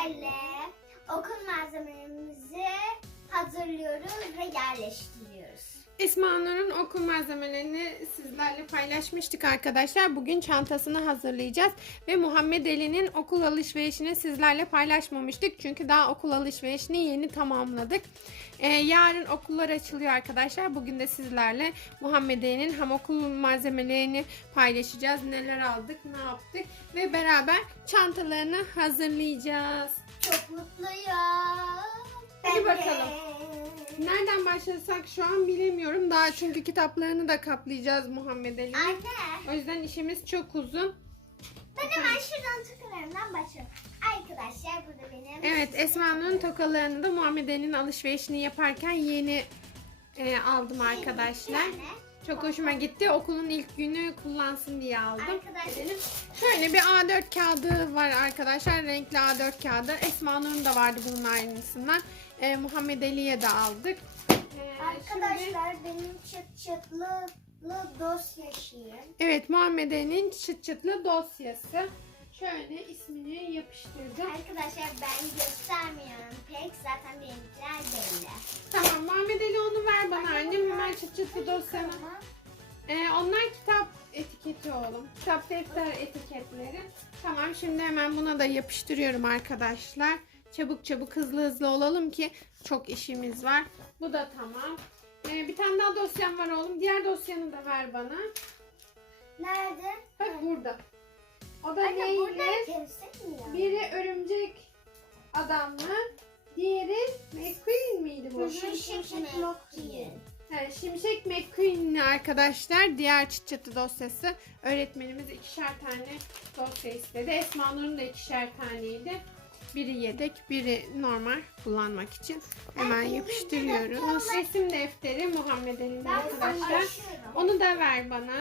sizlerle okul malzemelerimizi hazırlıyoruz ve yerleştiriyoruz. Esma Nur'un okul malzemelerini sizlerle paylaşmıştık arkadaşlar. Bugün çantasını hazırlayacağız. Ve Muhammed Ali'nin okul alışverişini sizlerle paylaşmamıştık. Çünkü daha okul alışverişini yeni tamamladık. Ee, yarın okullar açılıyor arkadaşlar. Bugün de sizlerle Muhammed Ali'nin hem okul malzemelerini paylaşacağız. Neler aldık, ne yaptık. Ve beraber çantalarını hazırlayacağız. Çok mutluyum. Hadi Ben de. Nereden başlasak şu an bilemiyorum. Daha çünkü kitaplarını da kaplayacağız Muhammed Ali'nin. Anne, O yüzden işimiz çok uzun. ben hemen şuradan tıkalarımdan başlıyorum. Arkadaşlar burada benim. Evet Esma'nın tokalarını da Muhammed Ali'nin alışverişini yaparken yeni e, aldım arkadaşlar. Çok hoşuma gitti. Okulun ilk günü kullansın diye aldım. Arkadaşlar Şöyle bir A4 kağıdı var arkadaşlar. Renkli A4 kağıdı. Esma Nur'un da vardı bunun aynısından. E, Muhammed Ali'ye de aldık. E, şimdi- Arkadaşlar benim çıt çıtlı dosya şeyim. Evet Muhammed Ali'nin çıt çıtlı dosyası. Şöyle ismini yapıştırdım. Arkadaşlar ben göstermiyorum pek zaten benimkiler belli. Tamam Muhammed Ali onu ver bana annem. Hemen çıt çıtlı dosyanı. Tamam. Ee, onlar kitap etiketi oğlum. Kitap defter etiketleri. Tamam şimdi hemen buna da yapıştırıyorum arkadaşlar. Çabuk çabuk hızlı hızlı olalım ki çok işimiz var. Bu da tamam. Ee, bir tane daha dosyam var oğlum. Diğer dosyanı da ver bana. Nerede? Bak burada. O da Anne neyle? Biri örümcek adamlı. Diğeri McQueen miydi bu? Şimşek McQueen. Evet, Şimşek McQueen'in arkadaşlar diğer çıt çıtı dosyası. Öğretmenimiz ikişer tane dosya istedi. Esma Nur'un da ikişer taneydi. Biri yedek, biri normal kullanmak için. Hemen yapıştırıyoruz. Resim defteri Muhammed Ben arkadaşlar. Onu da ver bana.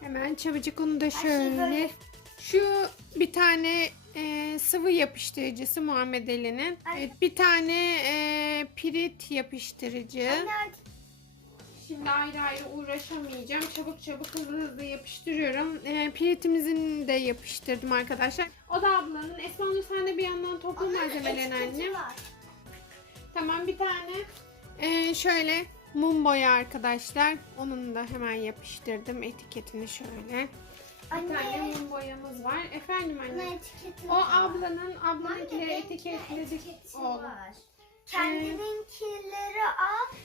Hemen çabucak onu da şöyle. Şu bir tane e, sıvı yapıştırıcısı Muhammed Ali'nin. Evet, bir tane e, pirit yapıştırıcı. Anne, Şimdi ayrı ayrı uğraşamayacağım. Çabuk çabuk hızlı hızlı yapıştırıyorum. E, piritimizin de yapıştırdım arkadaşlar. O da ablanın. Esma Nur sen de bir yandan topla malzemelerini var. Tamam bir tane e, şöyle mum boya arkadaşlar. Onun da hemen yapıştırdım etiketini şöyle. Bir tane Anne, mum boyamız var. Efendim anne. O ablanın ablanınkileri Anne, etiketledik. etiketi var. Kendininkileri al.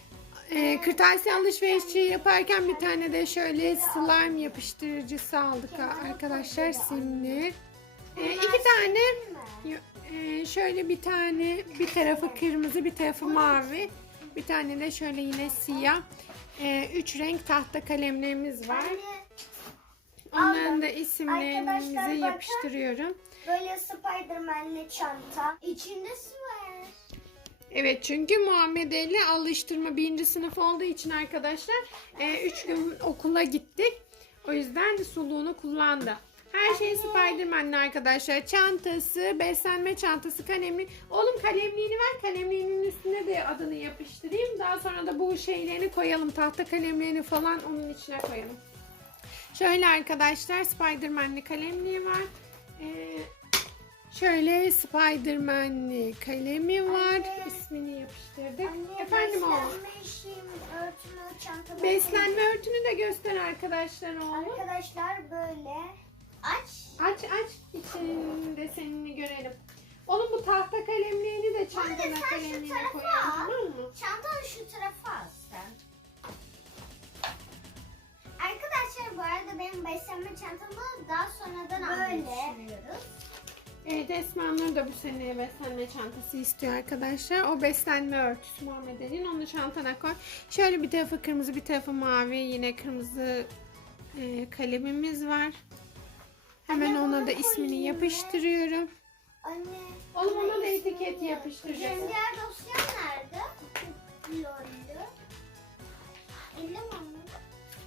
E, kırtasiye alışverişi yaparken bir tane de şöyle slime yapıştırıcısı aldık arkadaşlar simli. E, iki tane e, şöyle bir tane bir tarafı kırmızı bir tarafı mavi. Bir tane de şöyle yine siyah. E, üç renk tahta kalemlerimiz var. Onların da isimlerimizi yapıştırıyorum. böyle Spiderman'li çanta. İçinde su var. Evet çünkü Muhammed Ali alıştırma birinci sınıf olduğu için arkadaşlar 3 gün okula gittik. O yüzden suluğunu kullandı. Her şey Spiderman'li arkadaşlar. Çantası, beslenme çantası, kalemli. Oğlum kalemliğini ver. Kalemliğinin üstüne de adını yapıştırayım. Daha sonra da bu şeylerini koyalım. Tahta kalemlerini falan onun içine koyalım. Şöyle arkadaşlar Spiderman'li kalemliği var. Ee, şöyle Spiderman'li kalemi var. Anne. İsmini yapıştırdık. Anne, Efendim oğlum. beslenme. Beslenme örtünü de göster arkadaşlar oğlum. Arkadaşlar böyle. Aç. Aç aç içinin desenini görelim. Oğlum bu tahta kalemliğini de çantana kalemliğine koyalım al. tamam mı? Çantanı şu tarafa al sen. Arkadaşlar bu arada benim beslenme çantamı daha sonradan almayı düşünüyoruz. Esma Nur da bu sene beslenme çantası istiyor arkadaşlar. O beslenme örtüsü Muhammed Ali'nin. Onu çantana koy. Şöyle bir tarafı kırmızı bir tarafı mavi. Yine kırmızı e, kalemimiz var. Hemen Anne, ona da ismini yapıştırıyorum. Anne. Oğlum ona da etiket yap. yapıştıracağız. Diğer dosyam nerede? Mi onu?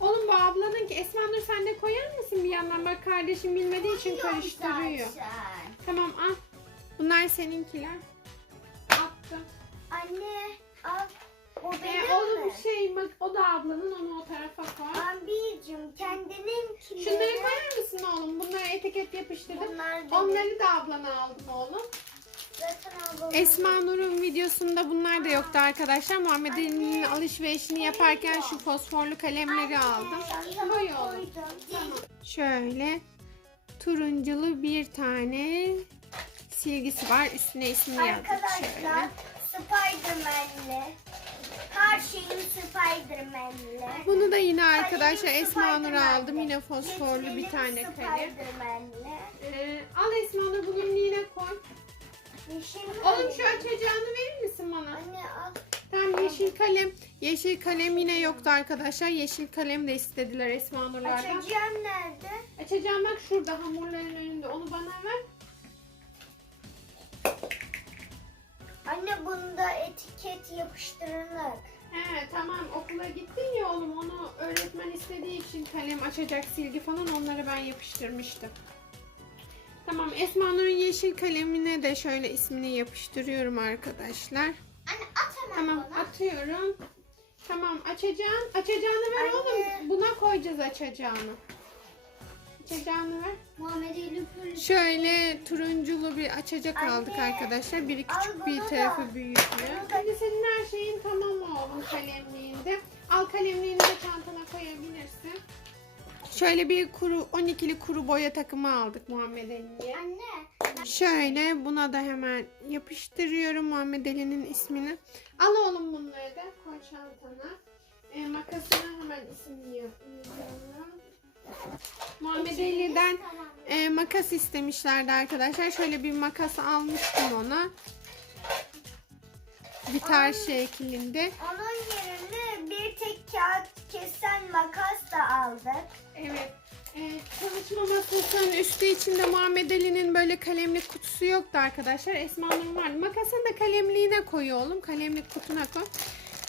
Oğlum bu ablanın ki Esma Nur sen de koyar mısın bir yandan? Bak kardeşim bilmediği için karıştırıyor. zaten. Tamam al. Bunlar seninkiler. Attım. Anne al. O Ee, benim oğlum mi? şey bak o da ablanın onu o tarafa koy. Abicim kendininkileri. Şunları koyar mısın oğlum? Bunlar etiket yapıştırdım. Bunlar benim. Onları da ablana aldım oğlum. Esma Nur'un videosunda bunlar da yoktu arkadaşlar. Muhammed Ali'nin alışverişini yaparken şu fosforlu kalemleri aldım. Koy oğlum. koydum. Şöyle turunculu bir tane silgisi var. Üstüne ismini yazdık Arkadaşlar şöyle. Spiderman'li. Her şeyim Spiderman'li. Bunu da yine arkadaşlar Kalemim Esma Spiderman'li. aldım. Yine fosforlu bir tane kalem. Spiderman'li. Ee, al Esma Nur bugün yine koy. Yeşil Oğlum şu kalem. açacağını verir misin bana? Anne al. Tamam yeşil kalem. Yeşil kalem yine yoktu arkadaşlar. Yeşil kalem de istediler Esma Nur'lardan. Açacağım nerede? Açacağım bak şurada hamurların önünde. Onu bana ver. Anne bunda etiket yapıştırılır. He tamam okula gittin ya oğlum onu öğretmen istediği için kalem açacak silgi falan onları ben yapıştırmıştım. Tamam Esma Nur'un yeşil kalemine de şöyle ismini yapıştırıyorum arkadaşlar. Anne Tamam atıyorum. Tamam açacağın. Açacağını ver Anne. oğlum. Buna koyacağız açacağını. Açacağını ver. Muhammed Hulusi. Şöyle turunculu bir açacak Anne, aldık arkadaşlar. Biri al küçük bir bunu tarafı da. büyüklü. Bunu da- Hadi senin her şeyin tamam oğlum kalemliğinde. Al kalemliğini de çantana koyabilirsin. Şöyle bir kuru 12'li kuru boya takımı aldık Muhammed Ali'ye. Anne. Şöyle buna da hemen yapıştırıyorum Muhammed Ali'nin ismini. Al oğlum bunları da koy çantana. E, makasına hemen ismini yazıyorum. Muhammed Ali'den e, makas istemişlerdi arkadaşlar. Şöyle bir makas almıştım ona. Gitar şeklinde. Onun yerine bir tek kağıt kesen makas da aldık. Evet. E, çalışma masasının üstü içinde Muhammed Ali'nin böyle kalemlik kutusu yoktu arkadaşlar. Esma'nın vardı. Makasını da kalemliğine koy oğlum. Kalemlik kutuna koy.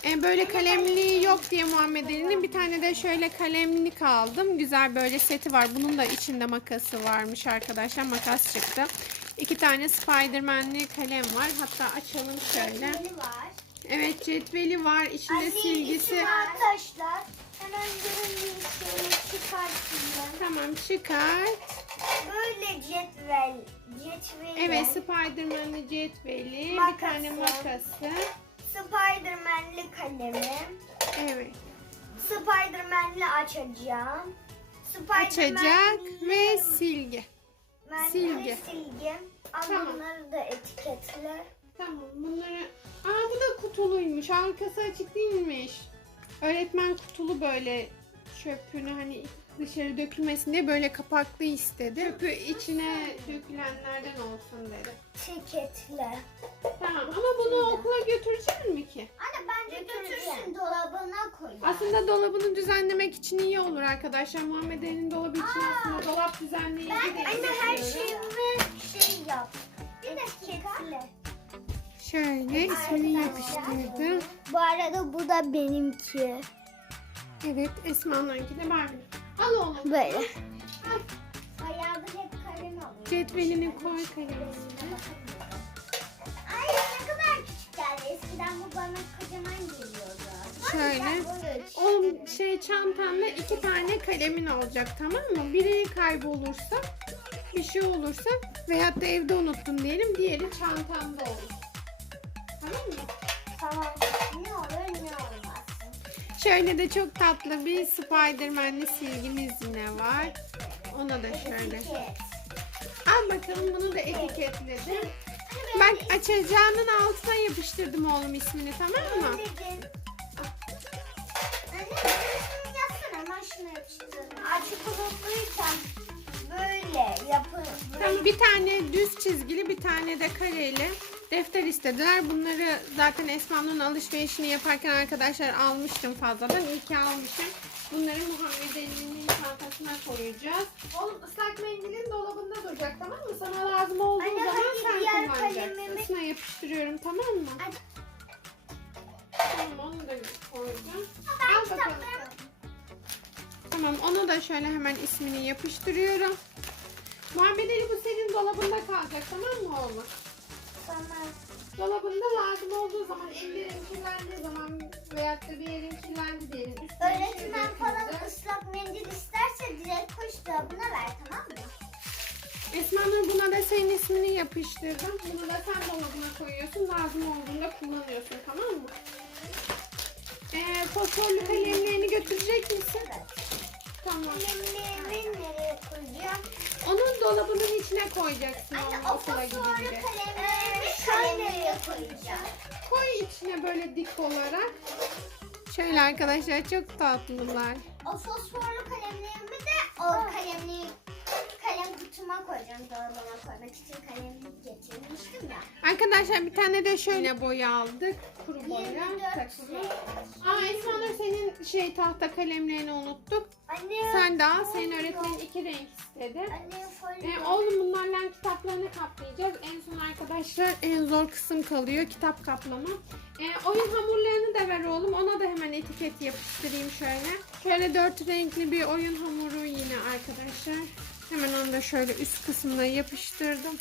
E, böyle kalemliği yok diye Muhammed Ali'nin bir tane de şöyle kalemlik aldım. Güzel böyle seti var. Bunun da içinde makası varmış arkadaşlar. Makas çıktı. İki tane Spiderman'li kalem var. Hatta açalım şöyle. Var. Evet cetveli var. İçinde Anne, silgisi. içi Arkadaşlar hemen görün şöyle çıkartayım. Tamam çıkart. Böyle cetvel. Cetveli. Evet Spiderman'li cetveli. Bir Makası. tane makası. Spiderman'li kalemim. Evet. Spiderman'li açacağım. Açacak ve silgi. Silgi. silgim. Al Tamam. bunları da etiketle. Tamam bunları... Aa bu da kutuluymuş. Arkası açık değilmiş. Öğretmen kutulu böyle çöpünü hani dışarı dökülmesin diye böyle kapaklı istedi. Çöpü içine dökülenlerden olsun dedi. Etiketle. Tamam ama bunu okula götürecek mi ki? Anne bence götürsün dolabına koy. Aslında dolabını düzenlemek için iyi olur arkadaşlar. Muhammed Ali'nin dolabı için aslında dolap düzenleyici Ben de anne her istiyorum. şeyimi şey yap. Bir dakika. Şöyle ismini yapıştırdım. Bu arada bu da benimki. Evet Esma'nınki de Barbie. Al oğlum. Böyle. Al. Ayağda hep kalem alıyor. Cetvelini koy kalemini. Ay ne kadar küçük geldi. Eskiden bu bana kocaman geliyordu. Şöyle. O şey çantanda iki tane kalemin olacak tamam mı? Biri kaybolursa bir şey olursa veyahut da evde unuttun diyelim diğeri çantanda olur. Şöyle de çok tatlı bir Spiderman'li silgimiz yine var. Ona da şöyle. Al bakalım bunu da etiketledim. Bak açacağının altına yapıştırdım oğlum ismini tamam mı? Açık unutluyken böyle yapın. Tamam, bir tane düz çizgili bir tane de kareli defter istediler. Bunları zaten Esma'nın alışverişini yaparken arkadaşlar almıştım fazladan. İyi ki almışım. Bunları Muhammed Ali'nin çantasına koyacağız. Oğlum ıslak mendilin dolabında duracak tamam mı? Sana lazım olduğu Anne, zaman hadi sen diğer kullanacaksın. kalemimi- Üstüne yapıştırıyorum tamam mı? Hadi. Tamam onu da koydum. Ben Al bakalım. Tamam onu da şöyle hemen ismini yapıştırıyorum. Muhammed Ali bu senin dolabında kalacak tamam mı oğlum? Tamam. Dolabında lazım olduğu zaman, ellerin kirlendiği zaman veyahut da bir yerin kirlendi diyelim. Öğretmen falan ıslak mendil isterse direkt koş dolabına ver tamam mı? Esma Nur buna da senin ismini yapıştırdım. Bunu da sen dolabına koyuyorsun. Lazım olduğunda kullanıyorsun tamam mı? Ee, fosforlu kalemlerini götürecek misin? Tamam. Kalemlerimi nereye koyacağım? Onun dolabının içine koyacaksın onu okula gidince. şöyle koyacağım. Koy içine böyle dik olarak. Şöyle arkadaşlar çok tatlılar. O fosforlu kalemlerimi de o kalemli kalem kutuma koyacağım dolabıma koymak için kalem getirmiştim ya. Arkadaşlar bir tane de şöyle boya aldık. Kuru boya. 24 takılı. Aa Nur senin şey tahta kalemlerini unuttuk. Anne. Sen de al. Senin öğretmenin iki renk istedi. Anne folyo. Ee, oğlum bunlarla kitaplarını kaplayacağız. En son arkadaşlar en zor kısım kalıyor. Kitap kaplama. Ee, oyun hamurlarını da ver oğlum. Ona da hemen etiket yapıştırayım şöyle. Şöyle dört renkli bir oyun hamuru yine arkadaşlar. Hemen onu da şöyle üst kısmına yapıştırdım.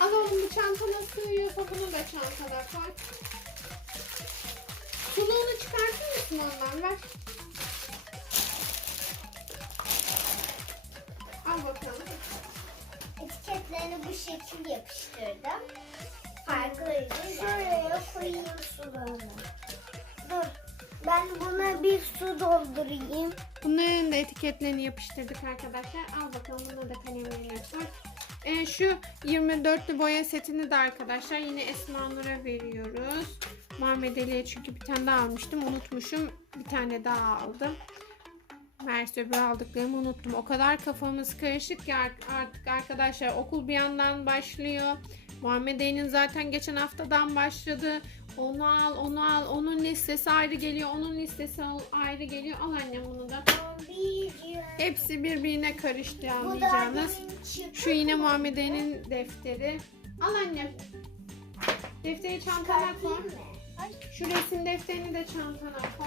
Al oğlum bu çantana sığıyorsa bunu da çantana koy. Suluğunu çıkartır mısın ondan ver. Al bakalım. Etiketlerini bu şekil yapıştırdım. Farklıydı. Şuraya koyayım sularını. Dur. Ben buna bir su doldurayım. Bunların da etiketlerini yapıştırdık arkadaşlar. Al bakalım buna da kalemlerini koy. Ee, şu 24'lü boya setini de arkadaşlar yine Esma Nur'a veriyoruz. Muhammed çünkü bir tane daha almıştım. Unutmuşum. Bir tane daha aldım. Meğerse öbür aldıklarımı unuttum. O kadar kafamız karışık ki ar- artık arkadaşlar okul bir yandan başlıyor. Muhammed Ali'nin zaten geçen haftadan başladı. Onu al, onu al. Onun listesi ayrı geliyor. Onun listesi ayrı geliyor. Al annem bunu da. Hepsi birbirine karıştı anlayacağınız. Şu yine Muhammed Ali'nin defteri. Al annem. Defteri çantana koy. Şu resim defterini de çantana koy.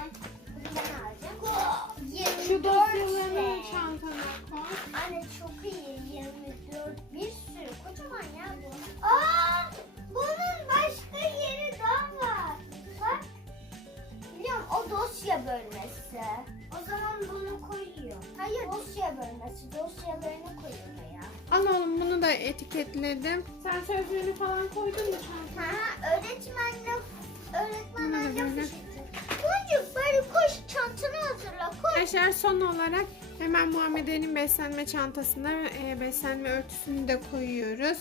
Şu dosyalarını çantana koy. Anne çok iyi. 24 bir sürü. Kocaman ya bu. Aa! Bunun başka yeri daha var. Bak. Biliyorum o dosya bölmesi. O zaman bunu koyuyor. Hayır dosya bölmesi. Dosyalarını koyuyor ya. Al oğlum bunu da etiketledim. Sen sözlüğünü falan koydun mu çantana? Ha, öğretmenle öğretmenlerle Böyle, koş. Arkadaşlar son olarak hemen Muhammed Ali'nin beslenme çantasına e, beslenme örtüsünü de koyuyoruz.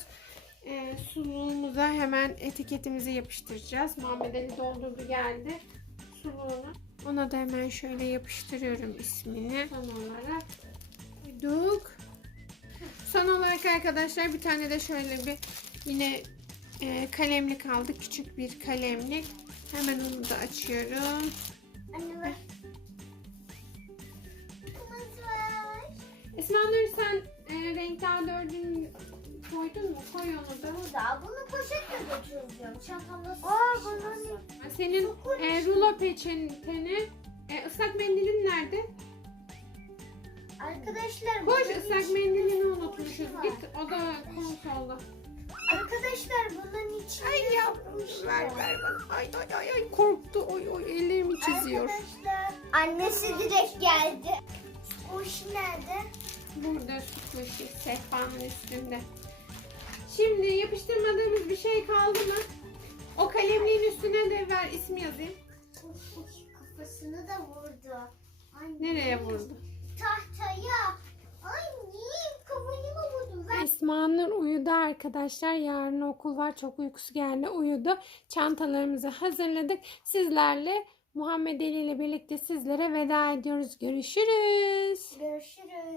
E, suluğumuza hemen etiketimizi yapıştıracağız. Muhammed Ali doldurdu geldi suluğunu. Ona da hemen şöyle yapıştırıyorum ismini. Son olarak koyduk. Son olarak arkadaşlar bir tane de şöyle bir yine e, kalemlik aldık. Küçük bir kalemlik. Hemen onu da açıyorum. Anne. Esma Nur sen e, renkli A4'ün koydun mu? Koy onu da. Burada bunu poşetle götüreceğim. Çantamda Aa bunun Senin e, rulo peçeteni, e, ıslak mendilin nerede? Arkadaşlar Koş bunun ıslak mendilini unutmuşuz. Git o da konsolda. Arkadaşlar bunun içinde Ay yavrum ver ver bana. Ay ay ay ay korktu. Oy oy ellerimi çiziyor. Arkadaşlar annesi direkt geldi. Kuş nerede? Burada su kuşu sehpanın üstünde. Şimdi yapıştırmadığımız bir şey kaldı mı? O kalemliğin üstüne de ver ismi yazayım. Kafasını da vurdu. Ay, Nereye vurdu? Tahtaya. Ay kafayı mı vurdu? Ver. Esma uyudu arkadaşlar. Yarın okul var. Çok uykusu geldi. Uyudu. Çantalarımızı hazırladık. Sizlerle Muhammed Ali ile birlikte sizlere veda ediyoruz. Görüşürüz. Görüşürüz.